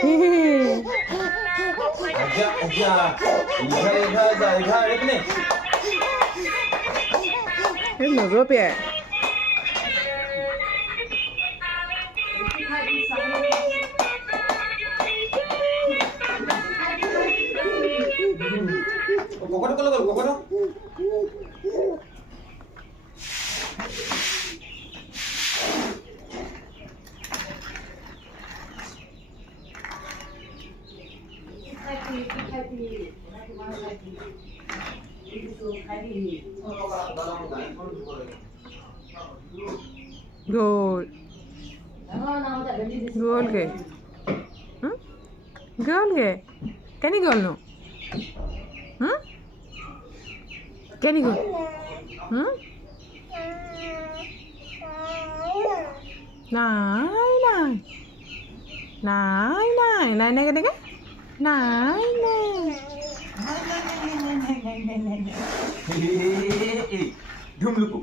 अच्छा अच्छा इधर इतने nó rốt bẹ कोकोरो को लगल कोकोरो goal goal ke goal ke can you goal no can you goal nine nine nine nine nine nine cái nine nine ढूंढ लो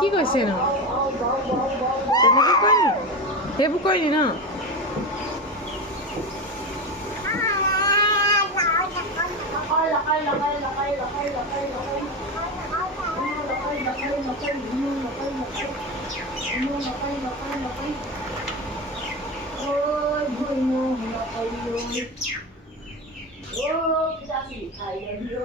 কি কৈছে ন তেনেকে কয় নি সেইবোৰ কয় নি ন kita sih kayak dia